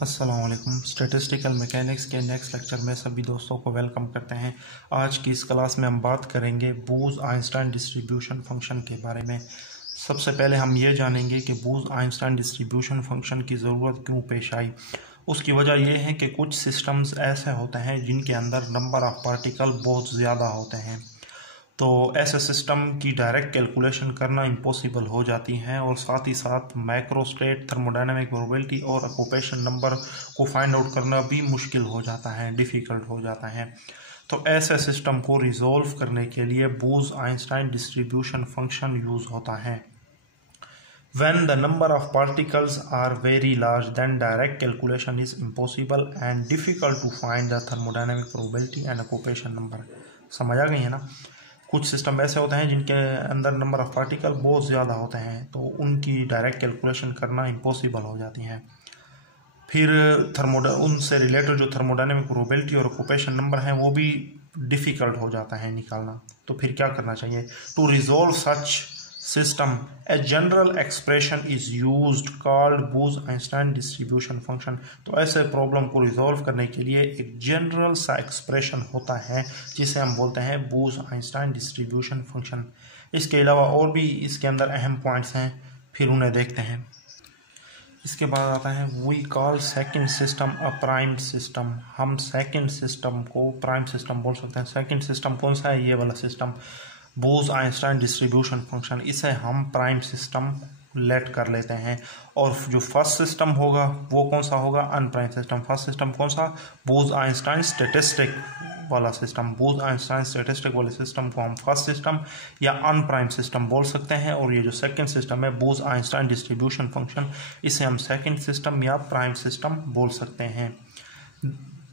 अस्सलाम वालेकुम। Statistical mechanics के नेक्स्ट लेक्चर में सभी दोस्तों को वेलकम करते हैं। आज की इस क्लास में हम बात करेंगे बूज-आइंस्टाइन डिस्ट्रीब्यूशन फंक्शन के बारे में। सबसे पहले हम ये जानेंगे कि बूज-आइंस्टाइन डिस्ट्रीब्यूशन फंक्शन की ज़रूरत क्यों पेश आई। उसकी वजह यह है कि कुछ सिस्टम्स ऐसे होते हैं जिनके अंदर नंबर ऑफ़ पार्टिकल बहुत ज़्यादा होते हैं, तो ऐसे सिस्टम की डायरेक्ट कैलकुलेशन करना इम्पॉसिबल हो जाती हैं और साथ ही साथ माइक्रोस्टेट, थर्मोडायनेमिक प्रोबेबिलिटी और ऑक्यूपेशन नंबर को फाइंड आउट करना भी मुश्किल हो जाता है, डिफ़िकल्ट हो जाता है। तो ऐसे सिस्टम को रिजॉल्व करने के लिए बूज-आइंस्टाइन डिस्ट्रीब्यूशन फंक्शन यूज़ होता है। When the number of particles are very large, then direct calculation is impossible and difficult to find the thermodynamic probability and occupation number। समझ आ गई है ना। कुछ सिस्टम ऐसे होते हैं जिनके अंदर नंबर ऑफ़ पार्टिकल बहुत ज़्यादा होते हैं, तो उनकी डायरेक्ट कैलकुलेशन करना इम्पॉसिबल हो जाती हैं। फिर उनसे रिलेटेड जो थर्मोडायनेमिक प्रोबेबिलिटी और ऑक्यूपेशन नंबर हैं वो भी डिफ़िकल्ट हो जाता है निकालना। तो फिर क्या करना चाहिए? To resolve such system a general expression is used called Bose Einstein distribution function. तो ऐसे प्रॉब्लम को रिजॉल्व करने के लिए एक जनरल सा एक्सप्रेशन होता है जिसे हम बोलते हैं बूज-आइंस्टाइन डिस्ट्रीब्यूशन फंक्शन। इसके अलावा और भी इसके अंदर अहम पॉइंट्स हैं, फिर उन्हें देखते हैं। इसके बाद आता है we call second system a prime system. हम सेकंड सिस्टम को प्राइम सिस्टम बोल सकते हैं। सेकंड सिस्टम कौन सा है? ये वाला सिस्टम, बूज-आइंस्टाइन डिस्ट्रीब्यूशन फंक्शन। इसे हम प्राइम सिस्टम लेट कर लेते हैं। और जो फर्स्ट सिस्टम होगा वो कौन सा होगा? Unprimed system. फर्स्ट सिस्टम कौन सा? बूज-आइंस्टाइन स्टैटिस्टिक वाला सिस्टम। बूज-आइंस्टाइन स्टैटिस्टिक वाले सिस्टम को हम फर्स्ट सिस्टम या अनप्राइम सिस्टम बोल सकते हैं। और ये जो सेकंड सिस्टम है बूज-आइंस्टाइन डिस्ट्रीब्यूशन फंक्शन, इसे हम सेकंड सिस्टम या प्राइम सिस्टम बोल सकते हैं।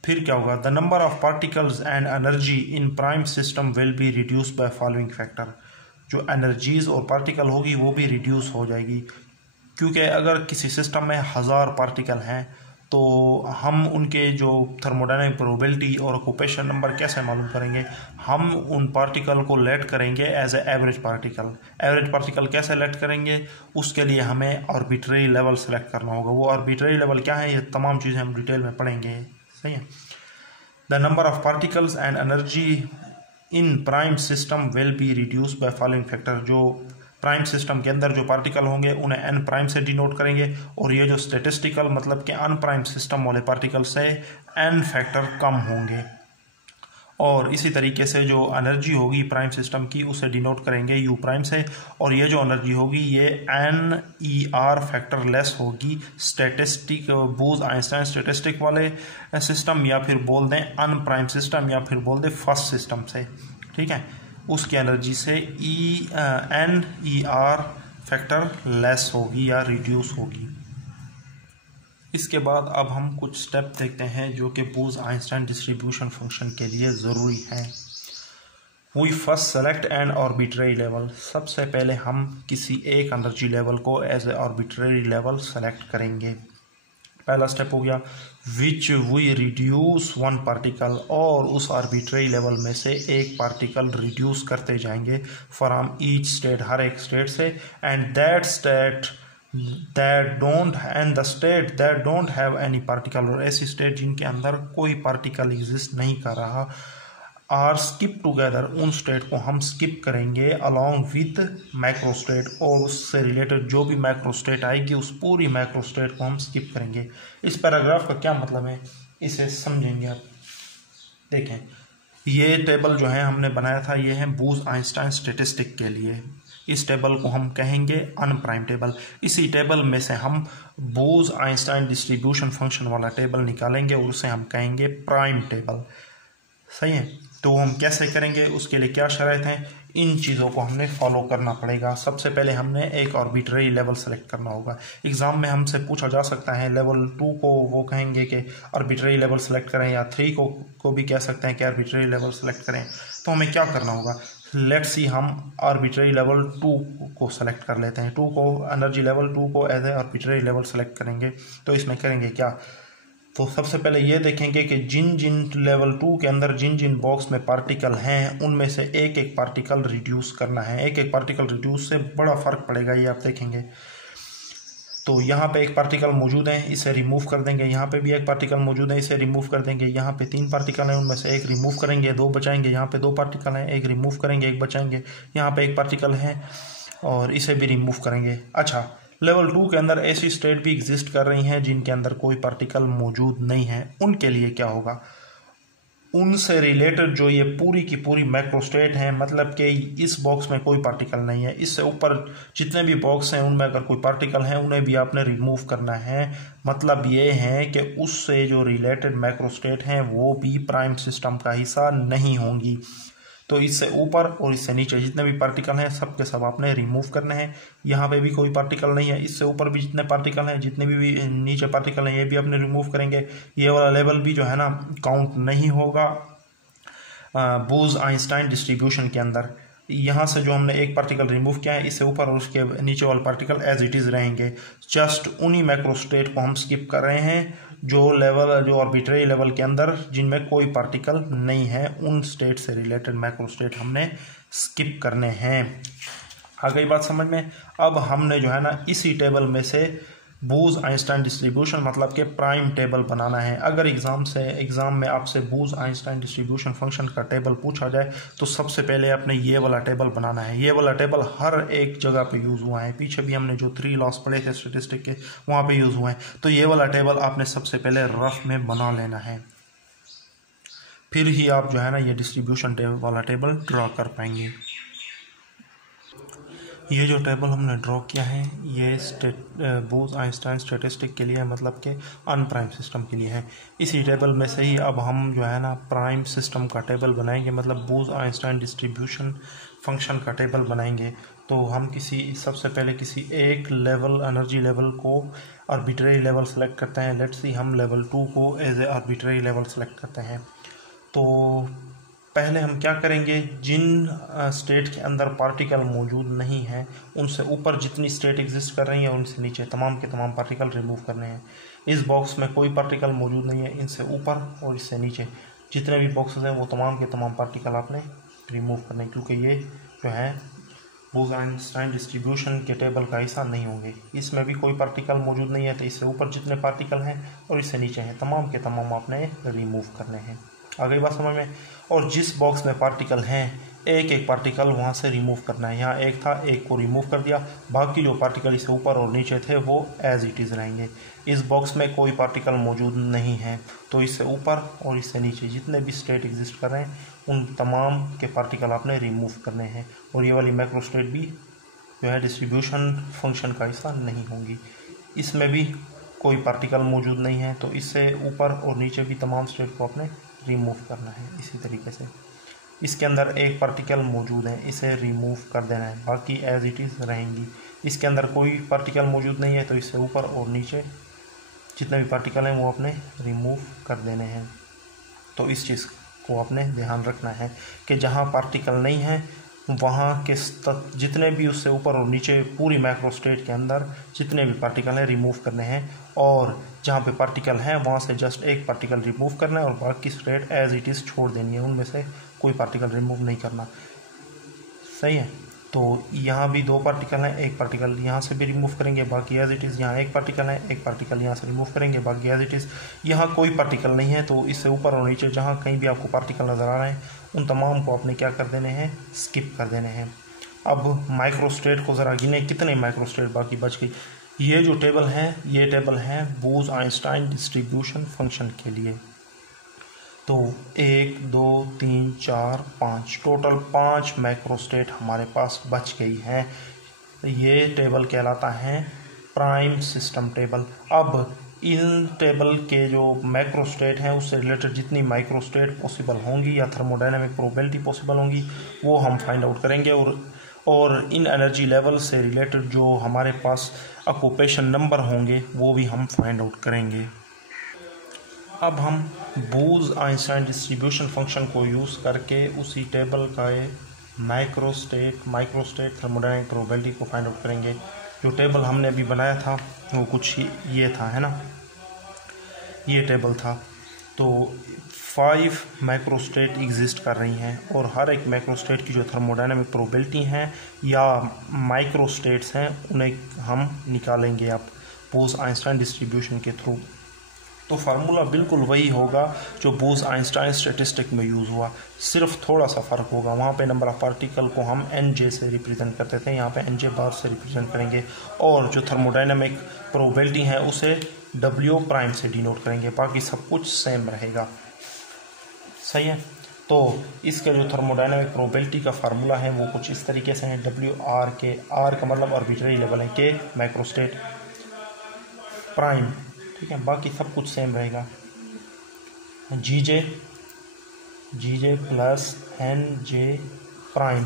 फिर क्या होगा? The number of particles and energy in prime system will be reduce by following factor. जो एनर्जीज और पार्टिकल होगी वो भी रिड्यूस हो जाएगी, क्योंकि अगर किसी सिस्टम में 1000 पार्टिकल हैं तो हम उनके जो थर्मोडायनेमिक प्रोबेबिलिटी और ऑक्यूपेशन नंबर कैसे मालूम करेंगे? हम उन पार्टिकल को लेट करेंगे as a average particle. Average particle कैसे लेट करेंगे? उसके लिए हमें आर्बिट्रेरी लेवल सेलेक्ट करना होगा। वो आर्बिट्रेरी लेवल क्या है, ये तमाम चीज़ें हम डिटेल में पढ़ेंगे। सही है। The number of particles and energy in prime system will be reduce by following factor. जो प्राइम सिस्टम के अंदर जो पार्टिकल होंगे उन्हें एन प्राइम से डिनोट करेंगे, और ये जो स्टैटिस्टिकल मतलब कि अनप्राइम सिस्टम वाले पार्टिकल से एन फैक्टर कम होंगे। और इसी तरीके से जो एनर्जी होगी प्राइम सिस्टम की उसे डिनोट करेंगे यू प्राइम से, और ये जो एनर्जी होगी ये N E R factor less होगी स्टैटिस्टिक बूज-आइंस्टाइन स्टैटिस्टिक वाले सिस्टम, या फिर बोल दें अनप्राइम सिस्टम, या फिर बोल दें फर्स्ट सिस्टम से। ठीक है, उसकी एनर्जी से N E R factor less होगी या रिड्यूस होगी। इसके बाद अब हम कुछ स्टेप देखते हैं जो कि बूज-आइंस्टाइन डिस्ट्रीब्यूशन फंक्शन के लिए ज़रूरी हैं। We first select an arbitrary level. सबसे पहले हम किसी एक एनर्जी लेवल को as a arbitrary level select करेंगे। पहला स्टेप हो गया which we reduce one particle, और उस आर्बिट्रेरी लेवल में से एक पार्टिकल रिड्यूस करते जाएंगे फ्रॉम ईच स्टेट, हर एक स्टेट से, and that state the state that don't have any particle, और ऐसी स्टेट जिनके अंदर कोई पार्टिकल एग्जिस्ट नहीं कर रहा, आर स्किप टुगेदर। उन स्टेट को हम स्किप करेंगे अलॉन्ग विद मैक्रोस्टेट, और उससे रिलेटेड जो भी मैक्रोस्टेट आएगी उस पूरी मैक्रोस्टेट को हम स्किप करेंगे। इस पैराग्राफ का क्या मतलब है इसे समझेंगे आप। देखें, ये टेबल जो है हमने बनाया था ये है बूज-आइंस्टाइन स्टैटिस्टिक के लिए। इस टेबल को हम कहेंगे अनप्राइम टेबल। इसी टेबल में से हम बूज-आइंस्टाइन डिस्ट्रीब्यूशन फंक्शन वाला टेबल निकालेंगे और उसे हम कहेंगे प्राइम टेबल। सही है। तो हम कैसे करेंगे, उसके लिए क्या शर्त है? इन चीज़ों को हमने फॉलो करना पड़ेगा। सबसे पहले हमने एक आर्बिट्रेरी लेवल सेलेक्ट करना होगा। एग्ज़ाम में हमसे पूछा जा सकता है लेवल 2 को वो कहेंगे कि आर्बिट्रेरी लेवल सेलेक्ट करें, या 3 को भी कह सकते हैं कि आर्बिट्रेरी लेवल सेलेक्ट करें। तो हमें क्या करना होगा? लेट्स सी, हम आर्बिट्रेरी लेवल 2 को सेलेक्ट कर लेते हैं। 2 को एनर्जी लेवल 2 को as a arbitrary level select करेंगे। तो इसमें करेंगे क्या? तो सबसे पहले ये देखेंगे कि जिन जिन लेवल 2 के अंदर जिन जिन बॉक्स में पार्टिकल हैं उनमें से एक एक पार्टिकल रिड्यूस करना है। एक एक पार्टिकल रिड्यूस से बड़ा फ़र्क पड़ेगा, ये आप देखेंगे। तो यहाँ पे एक पार्टिकल मौजूद है, इसे रिमूव कर देंगे। यहाँ पे भी एक पार्टिकल मौजूद है, इसे रिमूव कर देंगे। यहाँ पे 3 पार्टिकल हैं, उनमें से एक रिमूव करेंगे, 2 बचाएंगे। यहाँ पे 2 पार्टिकल हैं, एक रिमूव करेंगे, एक बचाएंगे। यहाँ पे एक पार्टिकल है और इसे भी रिमूव करेंगे। अच्छा, लेवल 2 के अंदर ऐसी स्टेट भी एग्जिस्ट कर रही हैं जिनके अंदर कोई पार्टिकल मौजूद नहीं है। उनके लिए क्या होगा, उनसे रिलेटेड जो ये पूरी की पूरी मैक्रो स्टेट है, मतलब कि इस बॉक्स में कोई पार्टिकल नहीं है, इससे ऊपर जितने भी बॉक्स हैं उनमें अगर कोई पार्टिकल हैं उन्हें भी आपने रिमूव करना है। मतलब ये है कि उससे जो रिलेटेड मैक्रो स्टेट हैं वो भी प्राइम सिस्टम का हिस्सा नहीं होंगी। तो इससे ऊपर और इससे नीचे जितने भी पार्टिकल हैं सब के सब आपने रिमूव करने हैं। यहाँ पे भी कोई पार्टिकल नहीं है, इससे ऊपर भी जितने पार्टिकल हैं, जितने भी नीचे पार्टिकल हैं, ये भी आपने रिमूव करेंगे। ये वाला लेवल भी जो है ना काउंट नहीं होगा बोस-आइंस्टाइन डिस्ट्रीब्यूशन के अंदर। यहाँ से जो हमने एक पार्टिकल रिमूव किया है, इससे ऊपर और उसके नीचे वाले पार्टिकल एज इट इज़ रहेंगे। जस्ट उन्हीं मैक्रो स्टेट को हम स्किप कर रहे हैं जो आर्बिट्रेरी लेवल के अंदर जिनमें कोई पार्टिकल नहीं है, उन स्टेट से रिलेटेड मैक्रो स्टेट हमने स्किप करने हैं। आ गई बात समझ में। अब हमने जो है ना इसी टेबल में से बोस-आइंस्टाइन डिस्ट्रीब्यूशन मतलब कि प्राइम टेबल बनाना है। अगर एग्ज़ाम में आपसे बोस-आइंस्टाइन डिस्ट्रीब्यूशन फंक्शन का टेबल पूछा जाए तो सबसे पहले आपने ये वाला टेबल बनाना है। ये वाला टेबल हर एक जगह पे यूज़ हुआ है, पीछे भी हमने जो 3 लॉस पढ़े थे स्टेटिस्टिक के वहाँ पे यूज़ हुए हैं। तो ये वाला टेबल आपने सबसे पहले रफ में बना लेना है, फिर ही आप जो है ना ये डिस्ट्रीब्यूशन टेबल वाला टेबल ड्रा कर पाएंगे। ये जो टेबल हमने ड्रॉ किया है ये बोस-आइंस्टाइन स्टैटिस्टिक के लिए है, मतलब कि अनप्राइम सिस्टम के लिए है। इसी टेबल में से ही अब हम जो है ना प्राइम सिस्टम का टेबल बनाएंगे, मतलब बोस-आइंस्टाइन डिस्ट्रीब्यूशन फंक्शन का टेबल बनाएंगे। तो हम सबसे पहले किसी एक लेवल एनर्जी लेवल को आर्बिट्रेरी लेवल सेलेक्ट करते हैं। लेट्स सी हम लेवल 2 को as a arbitrary level select करते हैं। तो पहले हम क्या करेंगे, जिन स्टेट के अंदर पार्टिकल मौजूद नहीं है उनसे ऊपर जितनी स्टेट एग्जिस्ट कर रही है उनसे नीचे तमाम के तमाम पार्टिकल रिमूव करने हैं। इस बॉक्स में कोई पार्टिकल मौजूद नहीं है, इनसे ऊपर और इससे नीचे जितने भी बॉक्सेस हैं वो तमाम के तमाम पार्टिकल आपने रिमूव करने हैं, क्योंकि ये जो है बोस-आइंस्टाइन डिस्ट्रीब्यूशन के टेबल का हिस्सा नहीं होंगे। इसमें भी कोई पार्टिकल मौजूद नहीं है, तो इससे ऊपर जितने पार्टिकल हैं और इससे नीचे हैं तमाम के तमाम आपने रिमूव करने हैं। आ गई बात समझ में। और जिस बॉक्स में पार्टिकल हैं एक एक पार्टिकल वहाँ से रिमूव करना है। यहाँ एक था, एक को रिमूव कर दिया, बाकी जो पार्टिकल इससे ऊपर और नीचे थे वो एज इट इज़ रहेंगे। इस बॉक्स में कोई पार्टिकल मौजूद नहीं है, तो इससे ऊपर और इससे नीचे जितने भी स्टेट एग्जिस्ट कर रहे हैं उन तमाम के पार्टिकल आपने रिमूव करने हैं। और ये वाली मैक्रो स्टेट भी जो है डिस्ट्रीब्यूशन फंक्शन का हिस्सा नहीं होंगी। इसमें भी कोई पार्टिकल मौजूद नहीं है, तो इससे ऊपर और नीचे भी तमाम स्टेट को आपने रिमूव करना है। इसी तरीके से इसके अंदर एक पार्टिकल मौजूद है, इसे रिमूव कर देना है, बाकी एज इट इज़ रहेंगी। इसके अंदर कोई पार्टिकल मौजूद नहीं है, तो इससे ऊपर और नीचे जितने भी पार्टिकल हैं वो आपने रिमूव कर देने हैं। तो इस चीज़ को आपने ध्यान रखना है कि जहाँ पार्टिकल नहीं है वहाँ के जितने भी उससे ऊपर और नीचे पूरी मैक्रो स्टेट के अंदर जितने भी पार्टिकल हैं रिमूव करने हैं, और जहाँ पे पार्टिकल हैं वहाँ से जस्ट एक पार्टिकल रिमूव करना है और बाकी स्टेट एज इट इज़ छोड़ देनी है, उनमें से कोई पार्टिकल रिमूव नहीं करना। सही है। तो यहाँ भी 2 पार्टिकल हैं, एक पार्टिकल यहाँ से भी रिमूव करेंगे, बाकी एज इट इज़। यहाँ एक पार्टिकल है, एक पार्टिकल यहाँ से रिमूव करेंगे, बाकी एज इट इज़। यहाँ कोई पार्टिकल नहीं है, तो इससे ऊपर और नीचे जहाँ कहीं भी आपको पार्टिकल नज़र आ रहे हैं उन तमाम को आपने क्या कर देने हैं, स्किप कर देने हैं। अब माइक्रो स्टेट को ज़रा गिने कितने माइक्रो स्टेट बाकी बच गई। ये जो टेबल है ये टेबल है बोस-आइंस्टाइन डिस्ट्रीब्यूशन फंक्शन के लिए। तो 1 2 3 4 5 टोटल 5 मैक्रो स्टेट हमारे पास बच गई हैं। ये टेबल कहलाता है प्राइम सिस्टम टेबल। अब इन टेबल के जो मैक्रो स्टेट हैं उससे रिलेटेड जितनी माइक्रो स्टेट पॉसिबल होंगी या थर्मोडायनेमिक प्रोबेबिलिटी पॉसिबल होंगी वो हम फाइंड आउट करेंगे, और इन एनर्जी लेवल से रिलेटेड जो हमारे पास ऑक्यूपेशन नंबर होंगे वो भी हम फाइंड आउट करेंगे। अब हम बोस-आइंस्टाइन डिस्ट्रीब्यूशन फंक्शन को यूज़ करके उसी टेबल का माइक्रो स्टेट थर्मोडायनेमिक प्रोबेबिलिटी को फाइंड आउट करेंगे। जो टेबल हमने अभी बनाया था वो कुछ ये था, है ना, ये टेबल था। तो 5 मैक्रो स्टेट एग्जिस्ट कर रही हैं और हर एक मैक्रो स्टेट की जो थर्मोडायनेमिक प्रोबेबिलिटी हैं या माइक्रो स्टेट्स हैं उन्हें हम निकालेंगे। अब बोस-आइंस्टाइन डिस्ट्रीब्यूशन के थ्रू। तो फार्मूला बिल्कुल वही होगा जो बोस-आइंस्टाइन स्टैटिस्टिक में यूज़ हुआ, सिर्फ थोड़ा सा फ़र्क होगा। वहाँ पे नंबर ऑफ़ पार्टिकल को हम NJ से रिप्रेजेंट करते थे, यहाँ पे NJ बार से रिप्रेजेंट करेंगे, और जो थर्मोडाइनमिक प्रोबेबिलिटी है उसे W प्राइम से डिनोट करेंगे। बाकी सब कुछ सेम रहेगा, सही है। तो इसका जो थर्मोडाइनमिक प्रोबेबिलिटी का फार्मूला है वो कुछ इस तरीके से है, WR के, R का मतलब आर्बिट्रेरी लेवल है, K माइक्रोस्टेट प्राइम, ठीक है, बाकी सब कुछ सेम रहेगा। GJ plus NJ prime,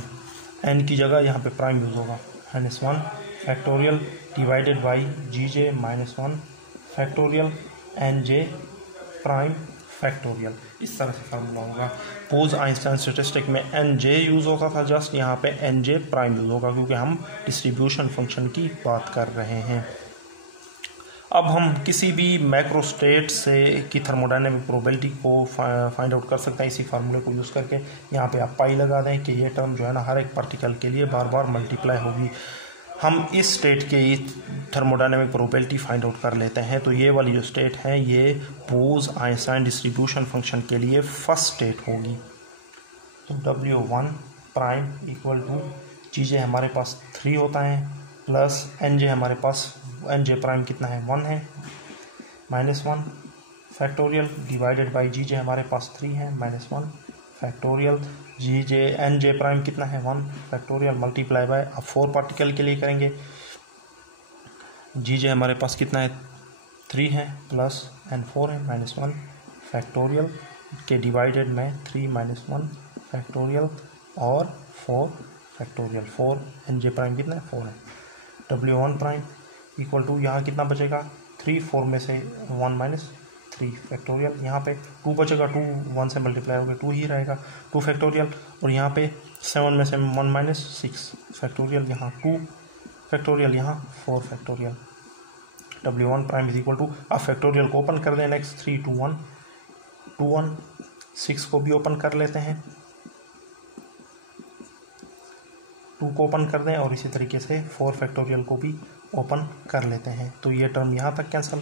N की जगह यहाँ पे प्राइम यूज़ होगा, -1 factorial divided by GJ -1 factorial NJ prime factorial. इस तरह से फार्मूला होगा। बोस-आइंस्टाइन स्टैटिस्टिक में NJ यूज़ होता था, जस्ट यहाँ पे NJ प्राइम यूज़ होगा क्योंकि हम डिस्ट्रीब्यूशन फंक्शन की बात कर रहे हैं। अब हम किसी भी मैक्रोस्टेट से की थर्मोडाइनमिक प्रोबेबिलिटी को फाइंड आउट कर सकते हैं इसी फार्मूले को यूज़ करके। यहाँ पे आप पाई लगा दें कि ये टर्म जो है ना हर एक पार्टिकल के लिए बार बार मल्टीप्लाई होगी। हम इस स्टेट के थर्मोडाइनमिक प्रोबेबिलिटी फाइंड आउट कर लेते हैं। तो ये वाली जो स्टेट है ये बोस-आइंस्टाइन डिस्ट्रीब्यूशन फंक्शन के लिए फर्स्ट स्टेट होगी। तो W1 prime equal to GJ हमारे पास 3 होता है प्लस NJ हमारे पास NJ प्राइम कितना है 1 है, -1 फैक्टोरियल डिवाइडेड बाई GJ हमारे पास 3 है, -1 फैक्टोरियल NJ प्राइम कितना है 1 फैक्टोरियल मल्टीप्लाई बाय, अब 4 पार्टिकल के लिए करेंगे, GJ हमारे पास कितना है 3 है प्लस N4 है, -1 फैक्टोरियल के डिवाइडेड में 3 -1 फैक्टोरियल और 4 फैक्टोरियल, 4 NJ प्राइम कितना है 4 है। W1 प्राइम इक्वल टू यहाँ कितना बचेगा 3, 4 में से 1 - 3 फैक्टोरियल, यहाँ पे 2 बचेगा, 2 1 से मल्टीप्लाई होगा 2 ही रहेगा, 2 फैक्टोरियल, और यहाँ पे 7 में से 1 - 6 फैक्टोरियल, यहाँ 2 फैक्टोरियल, यहाँ 4 factorial. W1 prime is equal to, अब फैक्टोरियल को ओपन कर दें, नेक्स्ट 3 2 1 2 1 6 को भी ओपन कर लेते हैं, 2 को ओपन कर दें, और इसी तरीके से 4 फैक्टोरियल को भी ओपन कर लेते हैं। तो ये टर्म यहाँ तक कैंसिल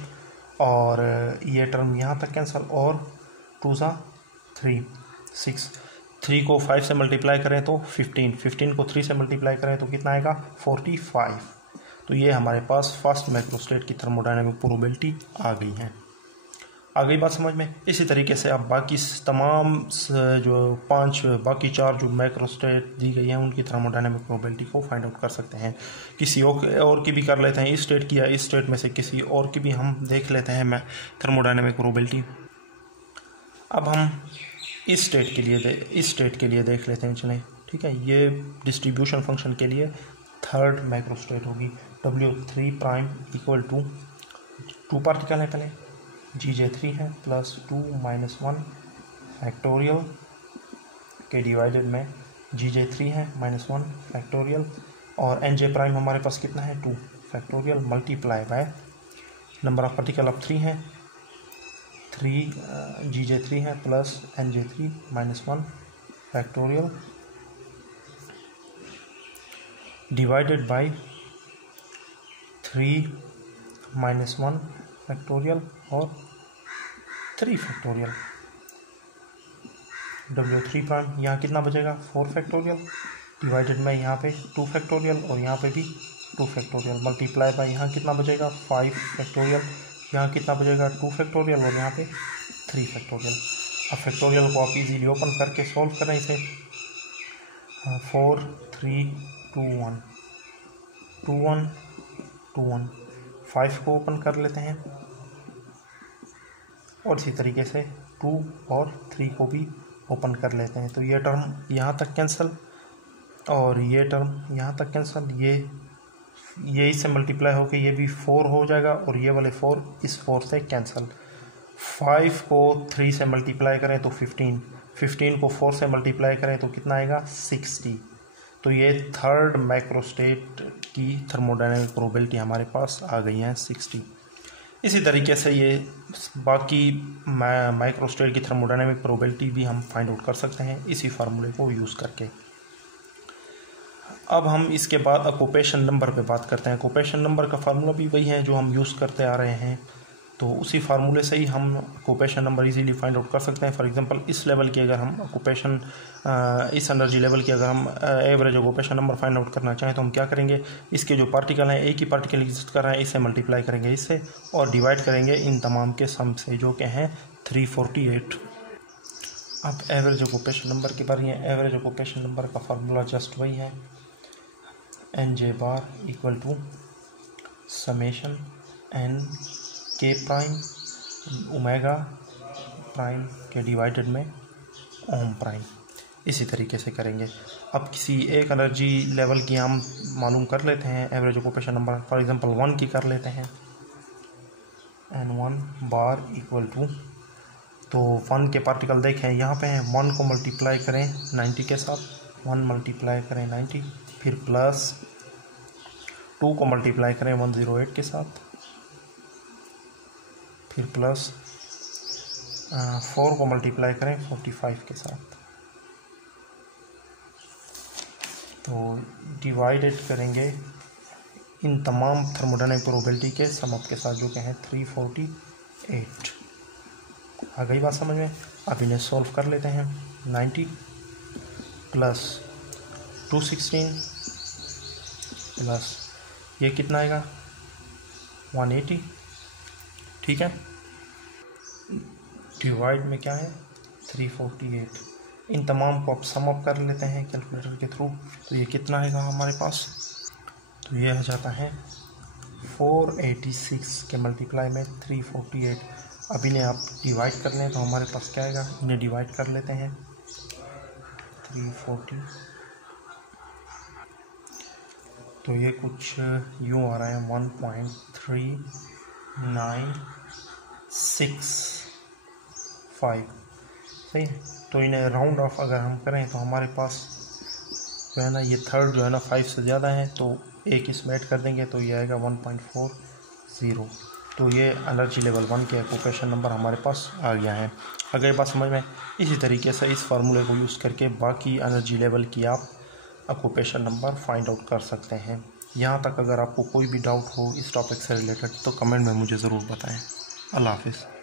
और ये टर्म यहाँ तक कैंसिल, और 2 सा 3 6, 3 को 5 से मल्टीप्लाई करें तो 15, 15 को 3 से मल्टीप्लाई करें तो कितना आएगा 45। तो ये हमारे पास फर्स्ट मैक्रोस्टेट की थर्मोडाइनमिक प्रोबेबिलिटी आ गई है। आ गई बात समझ में। इसी तरीके से आप बाकी तमाम जो 5 बाकी 4 जो मैक्रोस्टेट दी गई हैं उनकी थर्मोडायनामिक प्रोबेबिलिटी को फाइंड आउट कर सकते हैं। किसी और की भी कर लेते हैं, इस स्टेट की या इस स्टेट में से किसी और की भी हम देख लेते हैं मैं थर्मोडायनामिक प्रोबेबिलिटी। अब हम इस स्टेट के लिए देख लेते हैं, चलें ठीक है। ये डिस्ट्रीब्यूशन फंक्शन के लिए थर्ड मैक्रोस्टेट होगी। W3 prime equal to 2 particle है, पहले GJ3 है प्लस 2 - 1 फैक्टोरियल के डिवाइडेड में GJ3 है -1 फैक्टोरियल और NJ प्राइम हमारे पास कितना है 2 factorial multiply by number of particle अब 3 है, 3 GJ3 है plus NJ3 -1 factorial divided by 3 - 1 factorial और 3 फैक्टोरियल। W3 प्राइम यहाँ कितना बचेगा 4 फैक्टोरियल डिवाइडेड में यहाँ पे 2 फैक्टोरियल और यहाँ पे भी 2 फैक्टोरियल मल्टीप्लाई बाय यहाँ कितना बचेगा 5 फैक्टोरियल, यहाँ कितना बचेगा 2 फैक्टोरियल और यहाँ पे 3 फैक्टोरियल। अब फैक्टोरियल को आप इजीली ओपन करके सॉल्व करें इसे। 4 3 2 1 2 1 2 1 5 को ओपन कर लेते हैं और इसी तरीके से 2 और 3 को भी ओपन कर लेते हैं। तो ये टर्म यहाँ तक कैंसिल और ये टर्म यहाँ तक कैंसिल, ये इससे मल्टीप्लाई होकर ये भी 4 हो जाएगा और ये वाले 4 इस 4 से कैंसिल। 5 को 3 से मल्टीप्लाई करें तो 15, 15 को 4 से मल्टीप्लाई करें तो कितना आएगा 60। तो ये थर्ड मैक्रोस्टेट की थर्मोडायनामिक प्रोबेबिलिटी हमारे पास आ गई है 60। इसी तरीके से ये बाकी माइक्रोस्टेट की थर्मोडायनामिक प्रोबेबिलिटी भी हम फाइंड आउट कर सकते हैं इसी फार्मूले को यूज़ करके। अब हम इसके बाद ऑक्यूपेशन नंबर पे बात करते हैं। ऑक्यूपेशन नंबर का फार्मूला भी वही है जो हम यूज़ करते आ रहे हैं, तो उसी फार्मूले से ही हम occupation number easily find out कर सकते हैं। फॉर एग्जांपल इस लेवल की अगर हम ऑक्यूपेशन इस एनर्जी लेवल की अगर हम average occupation number find out करना चाहें तो हम क्या करेंगे, इसके जो पार्टिकल हैं, एक ही पार्टिकल एग्जिस्ट कर रहे हैं, इससे मल्टीप्लाई करेंगे इससे और डिवाइड करेंगे इन तमाम के सम से, जो कि हैं 348। अब एवरेज ऑक्यूपेशन नंबर की बारी है। एवरेज ऑक्यूपेशन नंबर का फार्मूला जस्ट वही है, NJ bar equal to summation N K prime omega prime के डिवाइडेड में ओम प्राइम। इसी तरीके से करेंगे। अब किसी एक एनर्जी लेवल की हम मालूम कर लेते हैं average occupation number, for example 1 की कर लेते हैं, N1 बार इक्वल टू, तो 1 के पार्टिकल देखें यहाँ पे हैं, 1 को मल्टीप्लाई करें 90 के साथ, 1 मल्टीप्लाई करें 90, फिर प्लस 2 को मल्टीप्लाई करें 108 के साथ, फिर प्लस 4 को मल्टीप्लाई करें 45 के साथ, तो डिवाइडेड करेंगे इन तमाम थर्मोडायनामिक प्रोबेबिलिटी के सम अप के साथ, जो कि हैं 348। आ गई बात समझ में। अब इन्हें सॉल्व कर लेते हैं। 90 प्लस 216 प्लस ये कितना आएगा 180, ठीक है, डिवाइड में क्या है 348। इन तमाम को आप सम अप कर लेते हैं कैलकुलेटर के थ्रू, तो ये कितना आएगा हमारे पास, तो ये आ जाता है 486 के मल्टीप्लाई में 348। अब इन्हें आप डिवाइड कर लें तो हमारे पास क्या आएगा, इन्हें डिवाइड कर लेते हैं 340, तो ये कुछ यूँ आ रहा है 1.3965, सही है। तो इन्हें राउंड ऑफ अगर हम करें तो हमारे पास जो है ना, ये थर्ड जो है ना 5 से ज़्यादा है, तो एक इसमें ऐड कर देंगे तो ये आएगा 1.40। तो ये एनर्जी लेवल 1 के ऑक्यूपेशन नंबर हमारे पास आ गया है। अगर ये बात समझ में, इसी तरीके से इस फार्मूले को यूज़ करके बाकी एनर्जी लेवल की आप ऑक्यूपेशन नंबर फाइंड आउट कर सकते हैं। यहाँ तक अगर आपको कोई भी डाउट हो इस टॉपिक से रिलेटेड तो कमेंट में मुझे ज़रूर बताएं। अल्लाह हाफिज़।